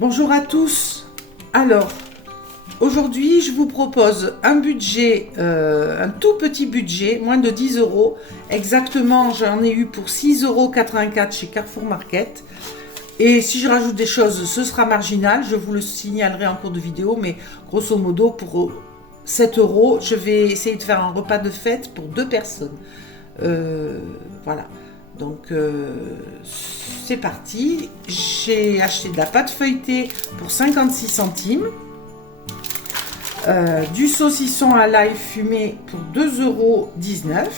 Bonjour à tous. Alors, aujourd'hui, je vous propose un budget, un tout petit budget, moins de 10 euros. Exactement, j'en ai eu pour 6,84 € chez Carrefour Market. Et si je rajoute des choses, ce sera marginal. Je vous le signalerai en cours de vidéo, mais grosso modo, pour 7 euros, je vais essayer de faire un repas de fête pour 2 personnes. Voilà. Donc, c'est parti. J'ai acheté de la pâte feuilletée pour 56 centimes. Du saucisson à l'ail fumé pour 2,19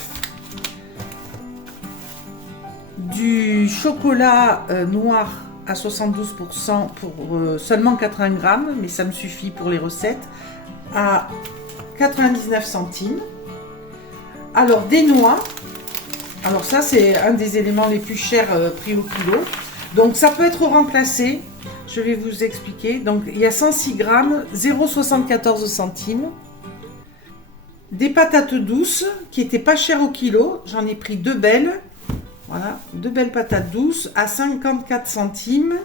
€. Du chocolat noir à 72% pour seulement 80 grammes, mais ça me suffit pour les recettes, à 99 centimes. Alors, des noix. Alors ça, c'est un des éléments les plus chers pris au kilo. Donc ça peut être remplacé. Je vais vous expliquer. Donc il y a 106 grammes, 0,74 centimes. Des patates douces qui n'étaient pas chères au kilo. J'en ai pris 2 belles. Voilà, 2 belles patates douces à 54 centimes.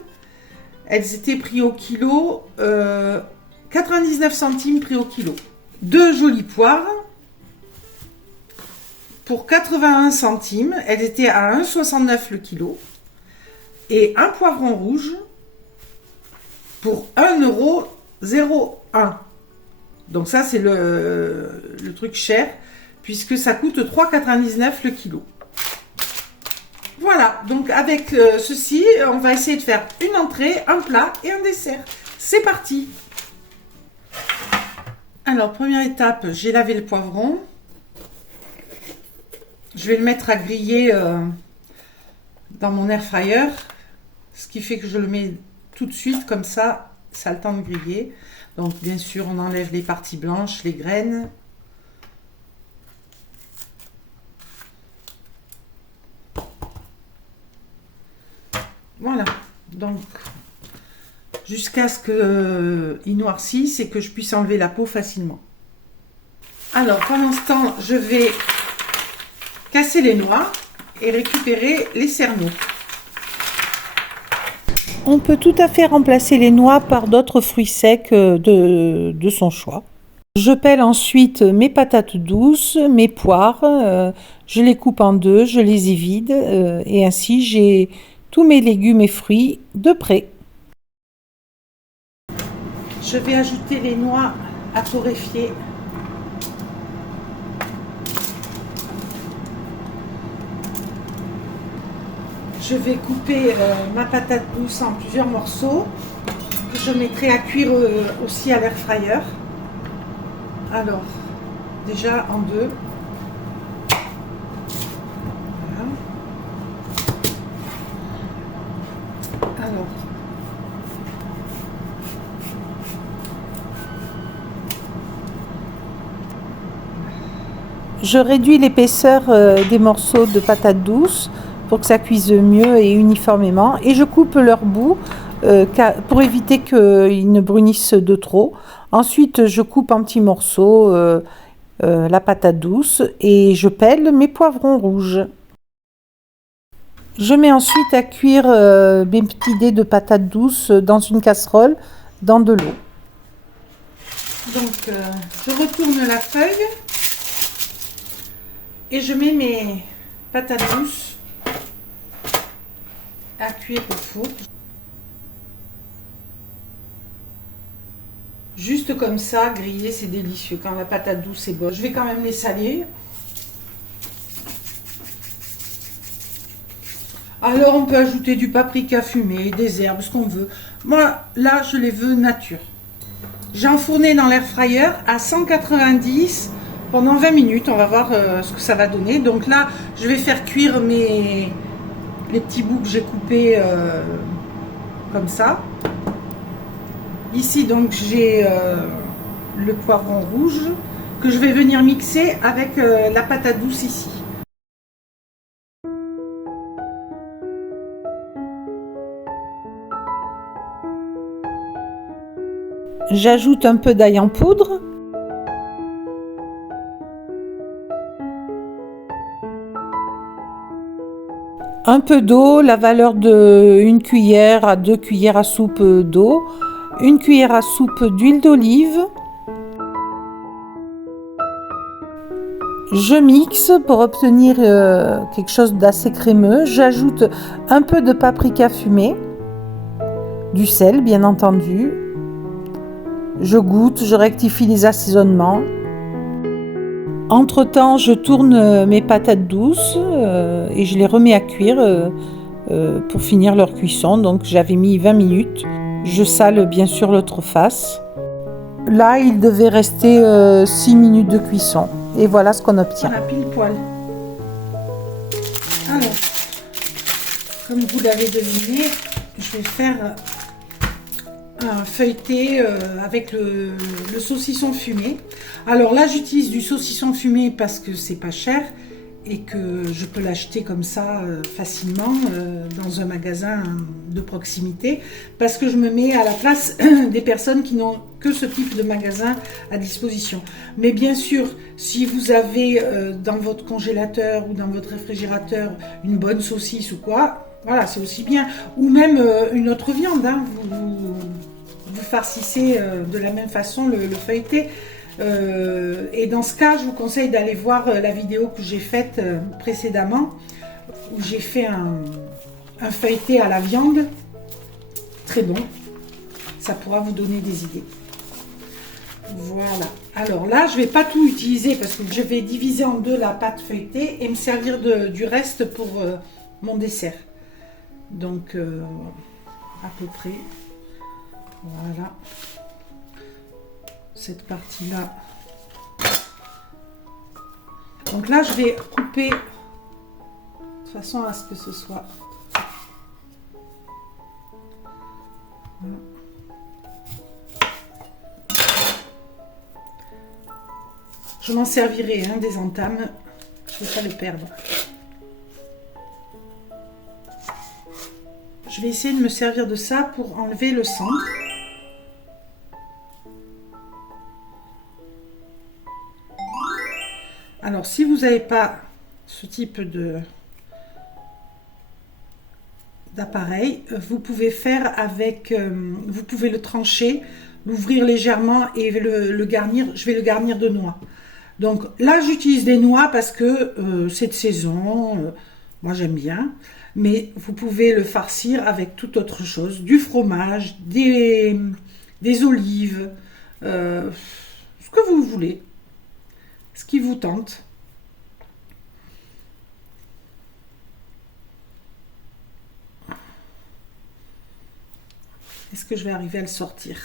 Elles étaient prises au kilo, 99 centimes prix au kilo. 2 jolies poires. Pour 81 centimes, elles étaient à 1,69 € le kilo. Et un poivron rouge pour 1,01 €. Donc ça, c'est le truc cher, puisque ça coûte 3,99 € le kilo. Voilà, donc avec ceci, on va essayer de faire une entrée, un plat et un dessert. C'est parti! Alors, première étape, j'ai lavé le poivron. Je vais le mettre à griller dans mon air fryer, ce qui fait que je le mets tout de suite, comme ça a le temps de griller. Donc bien sûr, on enlève les parties blanches, les graines. Voilà, donc jusqu'à ce qu'il noircisse et que je puisse enlever la peau facilement. Alors pendant ce temps, je vais casser les noix et récupérer les cerneaux. On peut tout à fait remplacer les noix par d'autres fruits secs de son choix. Je pèle ensuite mes patates douces, mes poires, je les coupe en deux, je les évide et ainsi j'ai tous mes légumes et fruits de près. Je vais ajouter les noix à torréfier. Je vais couper ma patate douce en plusieurs morceaux que je mettrai à cuire aussi à l'air fryer. Alors, déjà en deux. Voilà. Alors, je réduis l'épaisseur des morceaux de patates douces pour que ça cuise mieux et uniformément. Et je coupe leurs bouts pour éviter qu'ils ne brunissent de trop. Ensuite, je coupe en petits morceaux la patate douce et je pèle mes poivrons rouges. Je mets ensuite à cuire mes petits dés de patates douces dans une casserole, dans de l'eau. Donc, je retourne la feuille et je mets mes patates douces à cuire au four. Juste comme ça, griller, c'est délicieux. Quand la patate douce est bonne. Je vais quand même les saler. Alors, on peut ajouter du paprika fumé, des herbes, ce qu'on veut. Moi, là, je les veux nature. J'ai enfourné dans l'air fryer à 190 pendant 20 minutes. On va voir ce que ça va donner. Donc là, je vais faire cuire les petits bouts que j'ai coupés comme ça. Ici, donc, j'ai le poivron rouge que je vais venir mixer avec la patate douce ici. J'ajoute un peu d'ail en poudre. un peu d'eau, la valeur de 1 cuillère à 2 cuillères à soupe d'eau, 1 cuillère à soupe d'huile d'olive. Je mixe pour obtenir quelque chose d'assez crémeux. J'ajoute un peu de paprika fumé, du sel bien entendu. Je goûte, je rectifie les assaisonnements. Entre-temps, je tourne mes patates douces et je les remets à cuire pour finir leur cuisson. Donc j'avais mis 20 minutes. Je sale bien sûr l'autre face. Là, il devait rester 6 minutes de cuisson. Et voilà ce qu'on obtient. On a pile poil. Alors, comme vous l'avez deviné, je vais faire un feuilleté avec le saucisson fumé. Alors là, j'utilise du saucisson fumé parce que c'est pas cher et que je peux l'acheter comme ça facilement dans un magasin de proximité, parce que je me mets à la place des personnes qui n'ont que ce type de magasin à disposition. Mais bien sûr, si vous avez dans votre congélateur ou dans votre réfrigérateur une bonne saucisse ou quoi, voilà, c'est aussi bien. Ou même une autre viande, hein, vous farcissez de la même façon le feuilleté. Et dans ce cas, je vous conseille d'aller voir la vidéo que j'ai faite précédemment, où j'ai fait un feuilleté à la viande, très bon, ça pourra vous donner des idées. Voilà, alors là, je ne vais pas tout utiliser parce que je vais diviser en deux la pâte feuilletée et me servir du reste pour mon dessert. Donc, à peu près, voilà. Cette partie-là. Donc là, je vais couper de façon à ce que ce soit. Voilà. Je m'en servirai des entames. Je ne vais pas le perdre. Je vais essayer de me servir de ça pour enlever le centre. Alors, si vous n'avez pas ce type d'appareil, vous pouvez faire avec, vous pouvez le trancher, l'ouvrir légèrement et le garnir. Je vais le garnir de noix. Donc là, j'utilise des noix parce que c'est de saison. Moi, j'aime bien. Mais vous pouvez le farcir avec toute autre chose, du fromage, des olives, ce que vous voulez. Ce qui vous tente. Est-ce que je vais arriver à le sortir?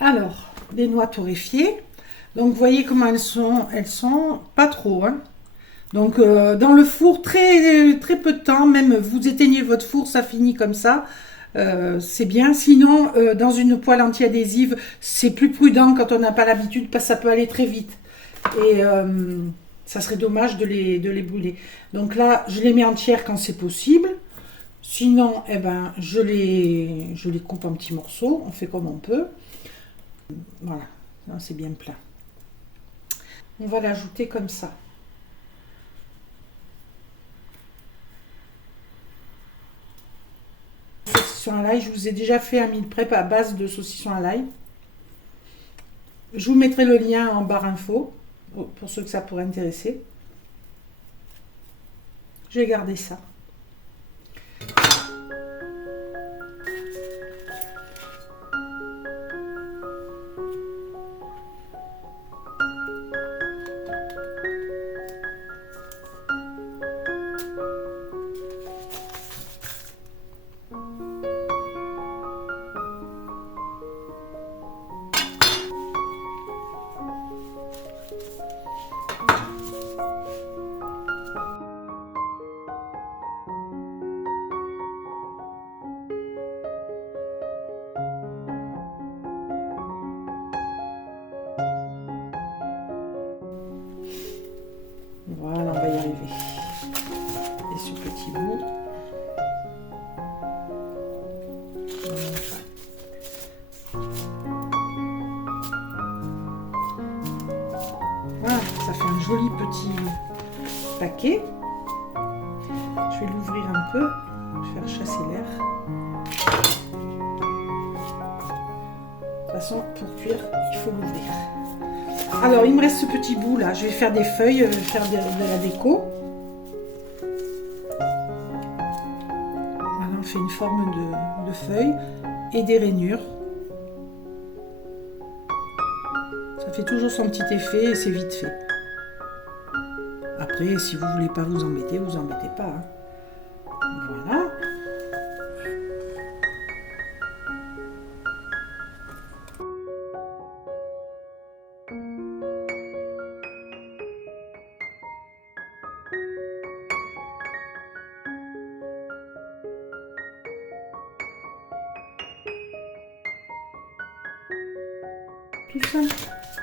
Alors, les noix torréfiées. Donc, vous voyez comment elles sont pas trop. Hein. Donc, dans le four, très, très peu de temps, même vous éteignez votre four, ça finit comme ça. C'est bien. Sinon, dans une poêle anti-adhésive, c'est plus prudent quand on n'a pas l'habitude, parce que ça peut aller très vite. Et ça serait dommage de les brûler. Donc là, je les mets entières quand c'est possible. Sinon, eh ben, je les coupe en petits morceaux. On fait comme on peut. Voilà, c'est bien plat. On va l'ajouter comme ça. Saucisson à l'ail, je vous ai déjà fait un meal prep à base de saucisson à l'ail. Je vous mettrai le lien en barre info pour ceux que ça pourrait intéresser. Je vais garder ça. Voilà, ça fait un joli petit paquet. Je vais l'ouvrir un peu, faire chasser l'air. De toute façon, pour cuire, il faut l'ouvrir. Alors, il me reste ce petit bout là. Je vais faire des feuilles, je vais faire de la déco. Voilà, on fait une forme de feuilles et des rainures. Ça fait toujours son petit effet et c'est vite fait. Après, si vous voulez pas vous embêtez pas. Hein. Voilà.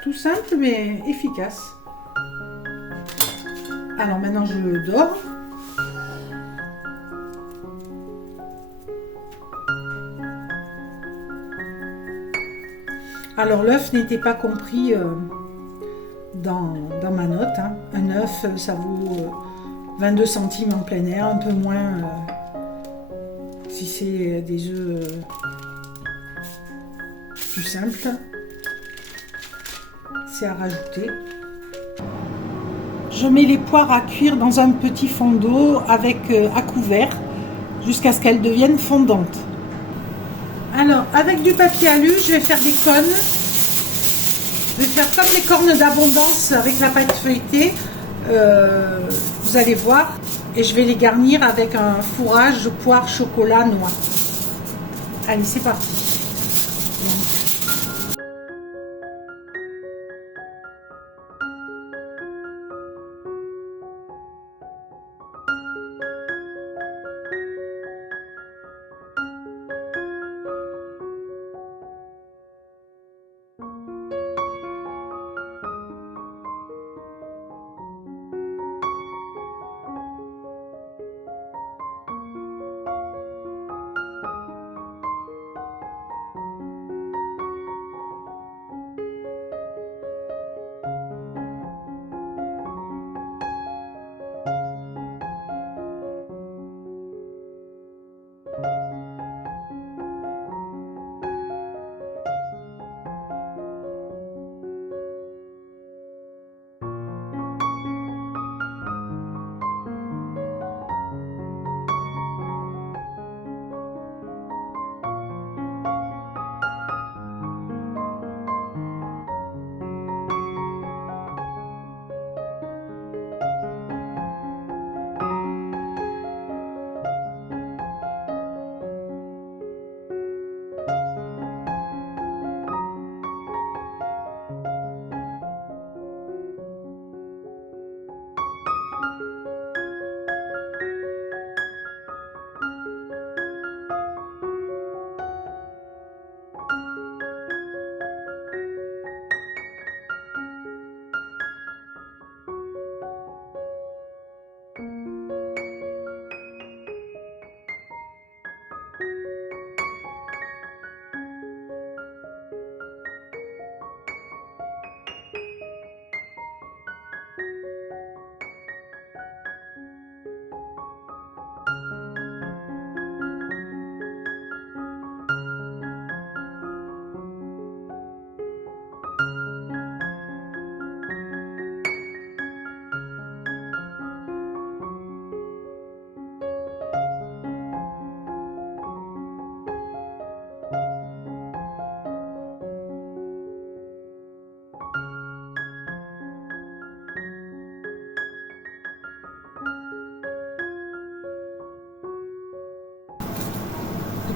Tout simple mais efficace. Alors maintenant je le dors. Alors l'œuf n'était pas compris dans ma note. Hein. Un œuf ça vaut 22 centimes en plein air, un peu moins si c'est des œufs plus simples. C'est à rajouter. Je mets les poires à cuire dans un petit fond d'eau avec à couvert jusqu'à ce qu'elles deviennent fondantes. Alors avec du papier alu, je vais faire des cônes. Je vais faire comme les cornes d'abondance avec la pâte feuilletée. Vous allez voir. Et je vais les garnir avec un fourrage poire, chocolat, noix. Allez, c'est parti.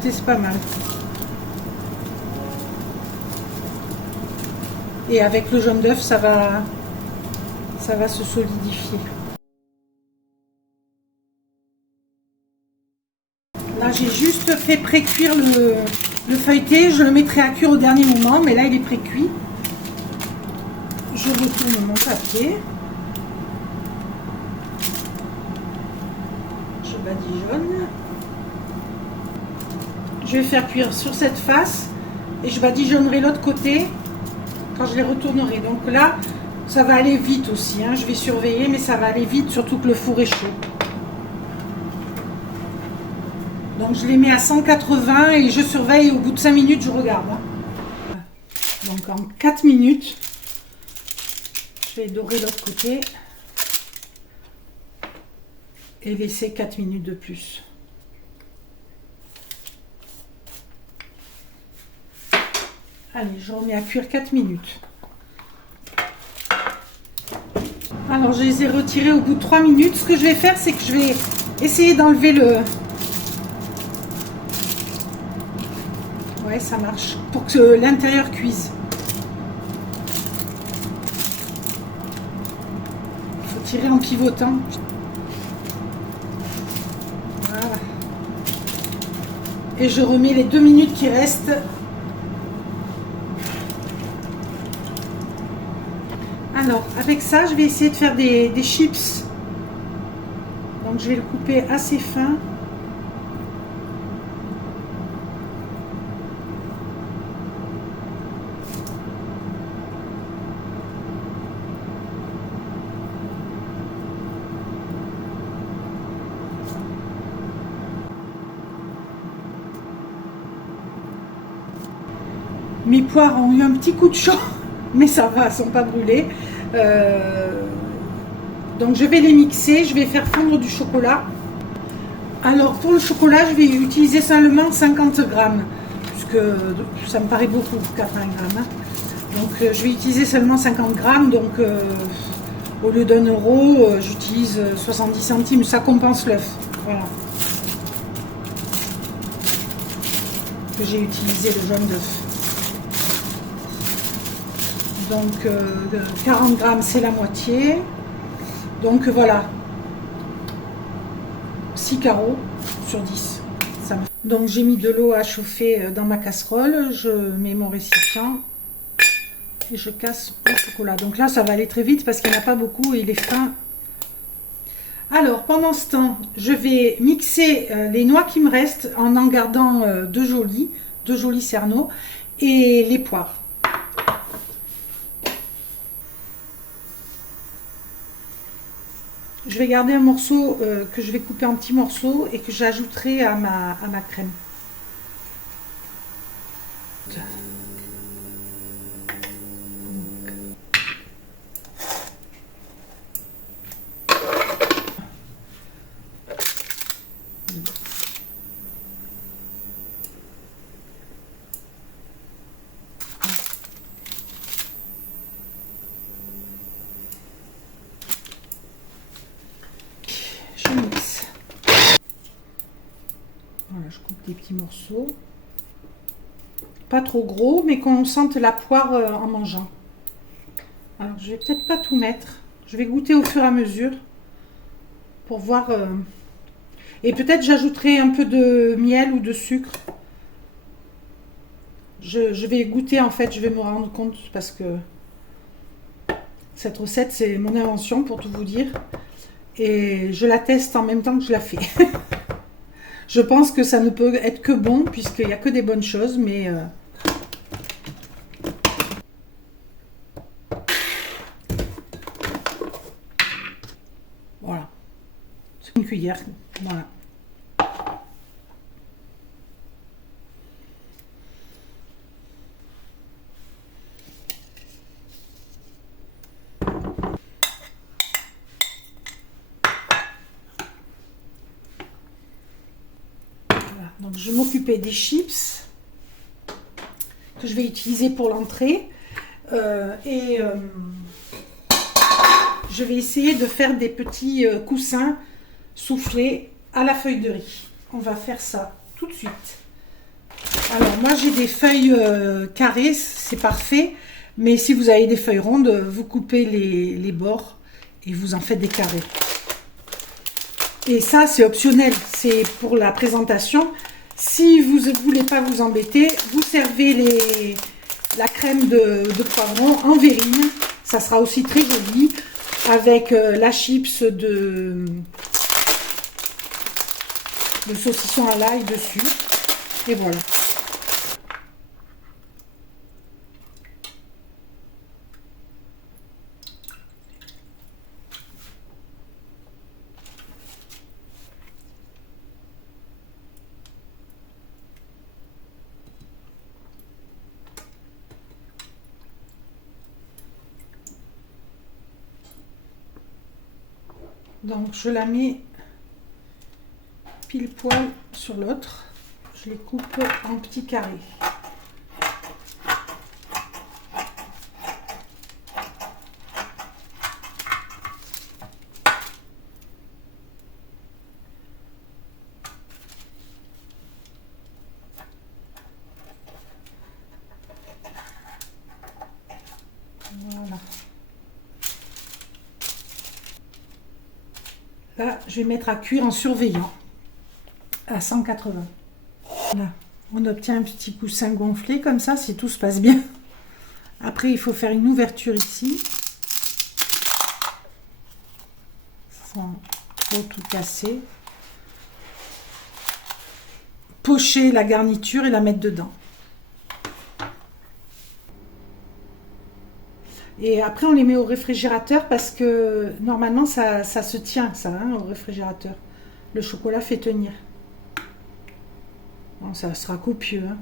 C'est pas mal. Et avec le jaune d'œuf, ça va se solidifier. Là, j'ai juste fait pré-cuire le feuilleté. Je le mettrai à cuire au dernier moment, mais là, il est pré-cuit. Je retourne mon papier. Je badigeonne. Je vais faire cuire sur cette face et je badigeonnerai l'autre côté quand je les retournerai. Donc là, Ça va aller vite aussi, hein. Je vais surveiller, mais ça va aller vite, surtout que le four est chaud. Donc je les mets à 180 et je surveille. Au bout de 5 minutes, je regarde. Hein. Donc en 4 minutes, je vais dorer l'autre côté et laisser 4 minutes de plus. Allez, je remets à cuire 4 minutes. Alors, je les ai retirés au bout de 3 minutes. Ce que je vais faire, c'est que je vais essayer d'enlever le... Ouais, ça marche. Pour que l'intérieur cuise. Il faut tirer en pivotant. Voilà. Et je remets les 2 minutes qui restent. Alors, avec ça, je vais essayer de faire des chips. Donc, je vais le couper assez fin. Mes poires ont eu un petit coup de chaud, mais ça va, elles ne sont pas brûlées. Donc je vais les mixer, je vais faire fondre du chocolat. Alors pour le chocolat, je vais utiliser seulement 50 grammes, puisque ça me paraît beaucoup, 80 grammes. Hein. Donc je vais utiliser seulement 50 grammes, donc au lieu d'1 euro, j'utilise 70 centimes, ça compense l'œuf. Voilà. Que j'ai utilisé le jaune d'œuf. Donc 40 grammes, c'est la moitié. Donc voilà, 6 carreaux sur 10. Ça donc j'ai mis de l'eau à chauffer dans ma casserole. Je mets mon récipient et je casse le chocolat. Donc là, ça va aller très vite parce qu'il n'y en a pas beaucoup et il est fin. Alors, pendant ce temps, je vais mixer les noix qui me restent en gardant deux jolis cerneaux et les poires. Je vais garder un morceau que je vais couper en petits morceaux et que j'ajouterai à ma crème. Voilà, je coupe des petits morceaux. Pas trop gros, mais qu'on sente la poire en mangeant. Alors, je vais peut-être pas tout mettre. Je vais goûter au fur et à mesure pour voir. Et peut-être j'ajouterai un peu de miel ou de sucre. Je vais goûter en fait, je vais me rendre compte parce que cette recette, c'est mon invention pour tout vous dire. Et je la teste en même temps que je la fais. Je pense que ça ne peut être que bon, puisqu'il n'y a que des bonnes choses, mais... Voilà. C'est une cuillère. Voilà. Donc je vais m'occuper des chips que je vais utiliser pour l'entrée je vais essayer de faire des petits coussins soufflés à la feuille de riz. On va faire ça tout de suite. Alors moi j'ai des feuilles carrées, c'est parfait, mais si vous avez des feuilles rondes, vous coupez les bords et vous en faites des carrés. Et ça, c'est optionnel, c'est pour la présentation. Si vous ne voulez pas vous embêter, vous servez la crème de poivron en verrine. Ça sera aussi très joli avec la chips de saucisson à l'ail dessus. Et voilà. Donc je la mets pile poil sur l'autre. Je les coupe en petits carrés. Voilà. Là, je vais mettre à cuire en surveillant à 180. Voilà. On obtient un petit coussin gonflé comme ça si tout se passe bien. Après, il faut faire une ouverture ici. Sans trop tout casser. Pocher la garniture et la mettre dedans. Et après, on les met au réfrigérateur parce que normalement, ça se tient, ça, hein, au réfrigérateur. Le chocolat fait tenir. Bon, ça sera copieux. Hein.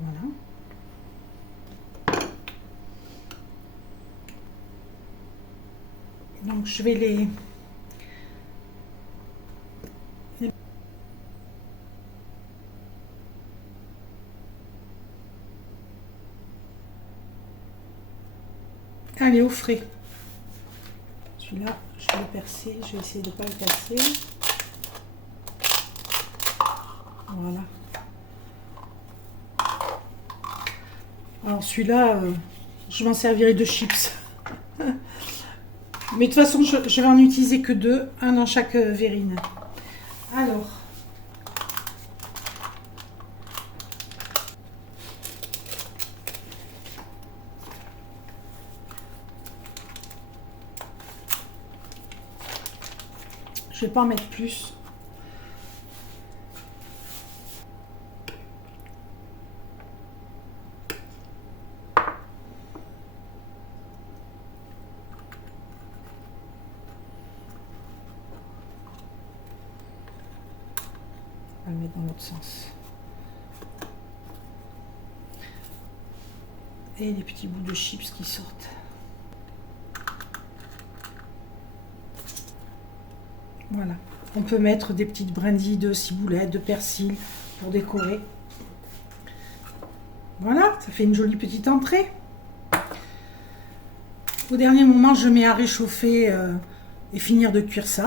Voilà. Donc, je vais les... Allez, au frais. Celui-là, je vais le percer. Je vais essayer de ne pas le casser. Voilà. Alors celui-là, je m'en servirai de chips. Mais de toute façon, je vais en utiliser que deux, un dans chaque verrine. Alors, je vais pas en mettre plus. On va le mettre dans l'autre sens. Et les petits bouts de chips qui sortent. Voilà. On peut mettre des petites brindilles de ciboulette, de persil pour décorer. Voilà, ça fait une jolie petite entrée. Au dernier moment, je mets à réchauffer et finir de cuire ça.